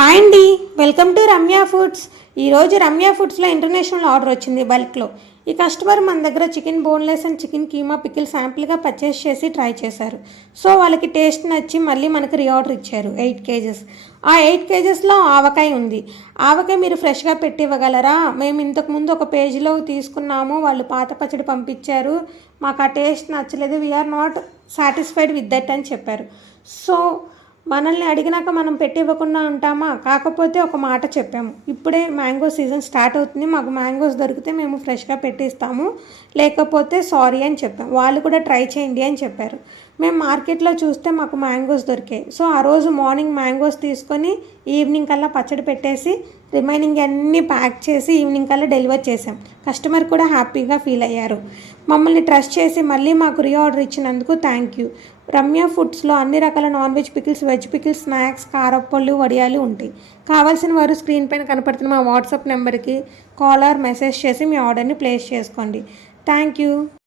Hi అండి, welcome to Ramya foods. ఈరోజు Ramya ఫుడ్స్లో international order వచ్చింది బల్క్లో. ఈ కస్టమర్ మన దగ్గర chicken boneless and chicken keema pickle శాంపుల్గా పర్చేస్ చేసి ట్రై చేశారు. సో వాళ్ళకి టేస్ట్ నచ్చి మళ్ళీ మనకు రీఆర్డర్ ఇచ్చారు 8 కేజెస్. ఆ 8 కేజెస్లో ఆవకాయ ఉంది. ఆవకాయ మీరు ఫ్రెష్గా పెట్టి ఇవ్వగలరా? మేము ఇంతకుముందు ఒక పేజీలో తీసుకున్నాము, వాళ్ళు పాత పచ్చడి పంపించారు, మాకు ఆ టేస్ట్ నచ్చలేదు, we're not satisfied with that అని చెప్పారు. సో మనల్ని అడిగినాక మనం పెట్టి ఇవ్వకుండా ఉంటామా? కాకపోతే ఒక మాట చెప్పాము, ఇప్పుడే మ్యాంగో సీజన్ స్టార్ట్ అవుతుంది, మాకు మ్యాంగోస్ దొరికితే మేము ఫ్రెష్గా పెట్టిస్తాము, లేకపోతే సారీ అని చెప్పాము. వాళ్ళు కూడా ట్రై చేయండి అని చెప్పారు. మేము మార్కెట్లో చూస్తే మాకు మ్యాంగోస్ దొరికాయి. సో ఆ రోజు మార్నింగ్ మ్యాంగోస్ తీసుకొని ఈవినింగ్ కల్లా పచ్చడి పెట్టేసి రిమైనింగ్ అన్నీ ప్యాక్ చేసి ఈవినింగ్ కల్లా డెలివర్ చేసాం. కస్టమర్ కూడా హ్యాపీగా ఫీల్ అయ్యారు. మమ్మల్ని ట్రస్ట్ చేసి మళ్ళీ మాకు రీఆర్డర్ ఇచ్చినందుకు థ్యాంక్ యూ. రమ్య ఫుడ్స్లో అన్ని రకాల non veg pickles, veg pickles, snacks, కారప్పళ్ళు, వడియాలు ఉంటాయి. కావాల్సిన వారు స్క్రీన్ పైన కనపడుతున్న మా వాట్సాప్ నెంబర్కి కాల్ ఆర్ మెసేజ్ చేసి మీ ఆర్డర్ని ప్లేస్ చేసుకోండి. Thank you.